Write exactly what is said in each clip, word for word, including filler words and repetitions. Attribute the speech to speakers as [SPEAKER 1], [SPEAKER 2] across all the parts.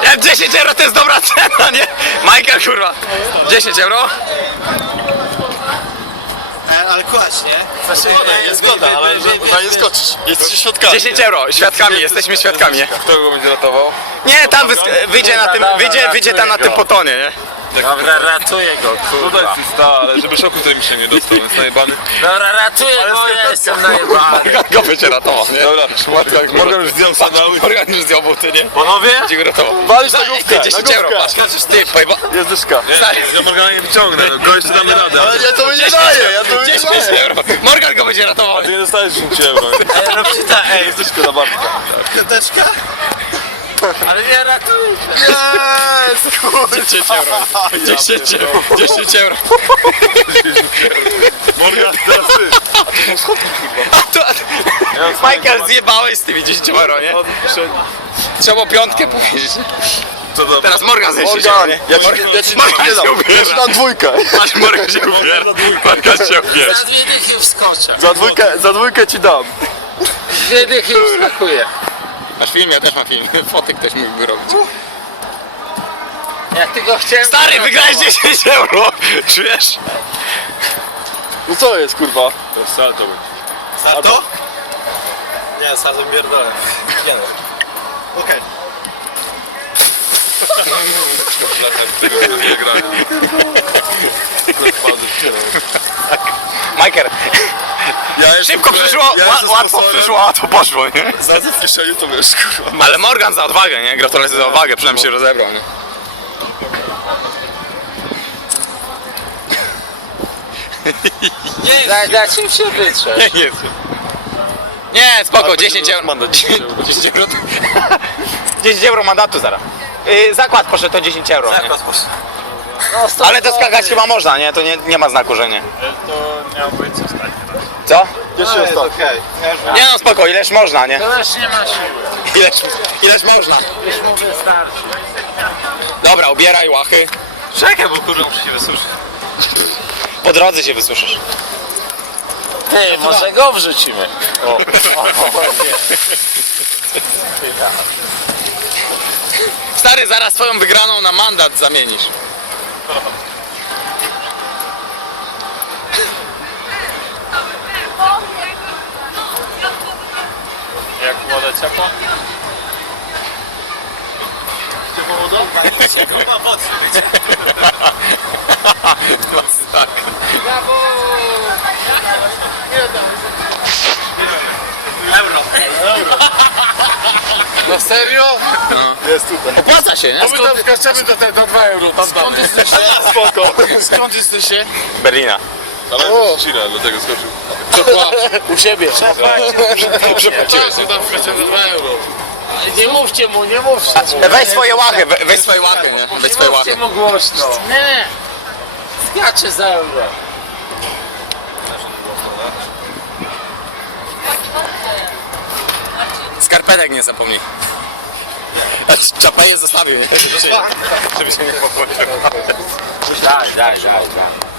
[SPEAKER 1] dziesięć euro to jest dobra cena, nie? Michael, kurwa. dziesięć euro?
[SPEAKER 2] Ale kładź, nie?
[SPEAKER 3] Zgoda, jest zgoda, ale że nie skoczysz. Jesteście świadkami.
[SPEAKER 1] dziesięć euro, świadkami, jesteśmy świadkami, nie?
[SPEAKER 3] Kto go będzie ratował?
[SPEAKER 1] Nie, tam wysk- wyjdzie na tym, wyjdzie, wyjdzie tam na tym potonie, nie?
[SPEAKER 4] Dobra, ratuję go,
[SPEAKER 3] Tutaj
[SPEAKER 4] kurwa.
[SPEAKER 3] sta, ale żeby szoku tutaj mi się nie dostał, jest najebany.
[SPEAKER 4] Dobra, ratuję go, ja jestem najebany.
[SPEAKER 1] Morgan go będzie ratował, nie?
[SPEAKER 3] Dobra, Morgan, Morgan już zdjął sanały.
[SPEAKER 1] Morgan już zdjął buty, nie?
[SPEAKER 4] Panowie?
[SPEAKER 1] Będzie go ratował.
[SPEAKER 3] Walisz na
[SPEAKER 1] Ej,
[SPEAKER 3] główkę,
[SPEAKER 1] ty,
[SPEAKER 3] na
[SPEAKER 1] dziesięć euro,
[SPEAKER 3] główkę.
[SPEAKER 1] patrz. Ty, pojeba...
[SPEAKER 3] Jest dyszka. Ja Morgana nie wyciągnę, go jeszcze damy radę. Ale ja to nie daję, ja to nie
[SPEAKER 1] dziesięć
[SPEAKER 3] daję.
[SPEAKER 1] euro. Morgan go będzie ratował.
[SPEAKER 3] Ty nie dostajesz dziesięć euro.
[SPEAKER 4] Ej, róbcie tak, ej.
[SPEAKER 3] Jest dyszka na Bartka.
[SPEAKER 2] Piąteczka?
[SPEAKER 4] Ale nie ratuję.
[SPEAKER 3] Jest, kurde.
[SPEAKER 1] dziesięć euro. dziesięć euro. dziesięć euro.
[SPEAKER 3] Morgan, teraz ty.
[SPEAKER 1] A to... Michael, zjebałeś z tymi dziesięć euro, nie? Trzeba było piątkę powiedzieć.
[SPEAKER 3] Co to?
[SPEAKER 1] Teraz Morgan zejdzie
[SPEAKER 3] Morgan,
[SPEAKER 1] nie?
[SPEAKER 3] ja ci,
[SPEAKER 1] Morgan,
[SPEAKER 3] ja ci
[SPEAKER 1] Morgan
[SPEAKER 3] nie
[SPEAKER 1] się
[SPEAKER 3] dam. Ja
[SPEAKER 1] ubiera.
[SPEAKER 3] ci dam dwójkę.
[SPEAKER 1] Patrz, Morgan się ubiera. Morgan się ubiera.
[SPEAKER 4] Za dwie dychy wskoczę.
[SPEAKER 3] Za dwójkę, za dwójkę ci dam.
[SPEAKER 4] Dwie dychy wskakuję.
[SPEAKER 1] Masz film? Ja też mam film. Foty ktoś mógłby robić.
[SPEAKER 4] Jak ty go chciałem...
[SPEAKER 1] Stary, wygrałeś dziesięć euro! Czujesz?
[SPEAKER 3] No co jest, kurwa? To jest salto.
[SPEAKER 2] Salto? Nie, salto pierdolę. Nie no. Okej.
[SPEAKER 3] Nie grają.
[SPEAKER 1] Michael,
[SPEAKER 3] Ja jestem
[SPEAKER 1] szybko
[SPEAKER 3] tutaj-
[SPEAKER 1] przyszło,
[SPEAKER 3] ja
[SPEAKER 1] ła-
[SPEAKER 3] jestem
[SPEAKER 1] łatwo
[SPEAKER 3] sponsorem.
[SPEAKER 1] przyszło, a to poszło, nie?
[SPEAKER 3] Znalazłem w kieszeni, to wiesz, kurwa.
[SPEAKER 1] Ale Morgan za odwagę, nie? Gratulacje za odwagę, przynajmniej się rozebrał, nie?
[SPEAKER 4] Daj, daj, czym się wytrze?
[SPEAKER 1] Nie, nie. Nie, spoko,
[SPEAKER 3] będzie
[SPEAKER 1] dziesięć euro.
[SPEAKER 3] mandat, dziesięć euro.
[SPEAKER 1] dziesięć euro. dziesięć euro mandatu zaraz. Yy, zakład poszedł to dziesięć euro, nie?
[SPEAKER 2] Zakład poszedł.
[SPEAKER 4] No,
[SPEAKER 1] Ale to skakać chyba można, nie? To nie, nie ma znaku, że nie.
[SPEAKER 2] To miało być coś takiego.
[SPEAKER 1] Co?
[SPEAKER 3] Jeszcze
[SPEAKER 2] No
[SPEAKER 3] jest
[SPEAKER 2] jest
[SPEAKER 3] tak.
[SPEAKER 2] okej.
[SPEAKER 1] Nie no, spoko, ileż można, nie?
[SPEAKER 4] To też nie ma siły.
[SPEAKER 1] Ileż, ileż można.
[SPEAKER 4] Już mu wystarczy.
[SPEAKER 1] Dobra, ubieraj łachy.
[SPEAKER 2] Czekaj, bo kurwa muszę się wysuszyć.
[SPEAKER 1] Po drodze się wysuszysz.
[SPEAKER 4] Ty, może go wrzucimy. O, o, o,
[SPEAKER 1] Stary, zaraz swoją wygraną na mandat zamienisz.
[SPEAKER 2] Jak woda ciepła? Ciepła woda? Ciepła woda.
[SPEAKER 1] Tak.
[SPEAKER 4] Brawo!
[SPEAKER 2] Euro. Euro.
[SPEAKER 4] Na serio?
[SPEAKER 3] Jest tutaj.
[SPEAKER 1] Opłaca się, nie?
[SPEAKER 4] My tam skaczemy do, te- do dwa euro. Tam skąd jesteście?
[SPEAKER 3] Spoko.
[SPEAKER 4] Skąd jesteście?
[SPEAKER 1] Berlina.
[SPEAKER 3] Ale jest China, dlatego skoczył.
[SPEAKER 4] U siebie.
[SPEAKER 1] Przepłaciłeś.
[SPEAKER 4] Tak, tam skaczemy do dwa euro. Nie mówcie mu, nie mówcie mu.
[SPEAKER 1] Weź swoje łachy, we- weź swoje łachy, nie? Weź swoje
[SPEAKER 4] Nie
[SPEAKER 1] łachy.
[SPEAKER 4] mówcie mu głośno. Nie, nie. Skacze za euro.
[SPEAKER 1] Skarpetek nie zapomnij. Czapeje zostawił, nie? Żeby się nie, żeby się nie popłacił.
[SPEAKER 4] Daj, daj, daj, daj.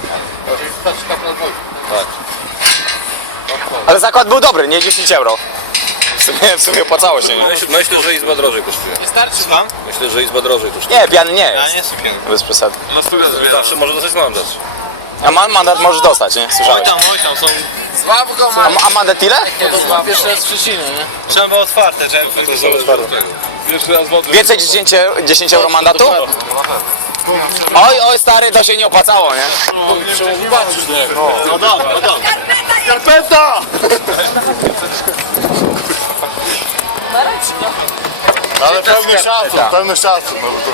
[SPEAKER 1] Ale zakład był dobry, nie dziesięć euro. W sumie, w sumie opłacało się, nie?
[SPEAKER 5] Myślę, że izba drożej kosztuje.
[SPEAKER 2] Nie starczy wam?
[SPEAKER 5] Myślę, że izba drożej kosztuje.
[SPEAKER 1] Nie, piany nie
[SPEAKER 2] Ja
[SPEAKER 1] jest.
[SPEAKER 2] nie sypię.
[SPEAKER 1] Bez przesady.
[SPEAKER 3] Na studia zbieram.
[SPEAKER 5] Zawsze może dostać mandat.
[SPEAKER 1] A man, mandat możesz dostać, nie?
[SPEAKER 2] Oj
[SPEAKER 1] Słyszałeś.
[SPEAKER 2] tam, oj tam są...
[SPEAKER 4] Złap go,
[SPEAKER 1] A,
[SPEAKER 4] mam.
[SPEAKER 1] a mandat ile?
[SPEAKER 4] To pierwszy raz w Szczecinie, nie?
[SPEAKER 2] Trzeba było otwarte, żeby...
[SPEAKER 3] Jeszcze raz wody.
[SPEAKER 1] Więcej niż dziesięć euro mandatu? Oj, oj stary, to się nie opłacało, nie?
[SPEAKER 2] No dobra, no dobra.
[SPEAKER 3] Skarpeta! Ale pełny szacun, pełny szacun. No, bo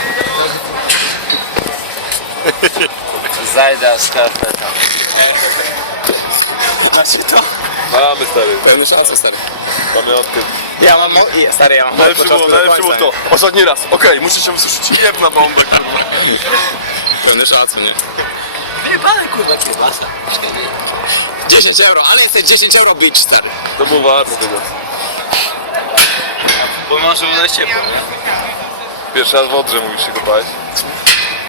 [SPEAKER 3] to...
[SPEAKER 4] Zajda skarpeta.
[SPEAKER 1] Macie to?
[SPEAKER 3] Mamy, stary.
[SPEAKER 1] Pełny szansy, stary.
[SPEAKER 3] Pamiątkę.
[SPEAKER 1] Ja mam, mo- je, stary, ja mam
[SPEAKER 3] Najlepszy
[SPEAKER 1] podczas
[SPEAKER 3] było,
[SPEAKER 1] tego
[SPEAKER 3] najlepszy było
[SPEAKER 1] końca,
[SPEAKER 3] to. Ostatni raz. Okej, muszę się wysuszyć. Jeb na bombę, kurwa.
[SPEAKER 1] nie? Pełny szacun, nie?
[SPEAKER 2] Wyjebane kurwa kiełbasa.
[SPEAKER 1] dziesięć euro, ale jesteś dziesięć euro bić, stary.
[SPEAKER 3] To było warte tego.
[SPEAKER 2] Bo może udać ciepło, nie?
[SPEAKER 3] Pierwszy raz w Odrze mówisz się kopałeś.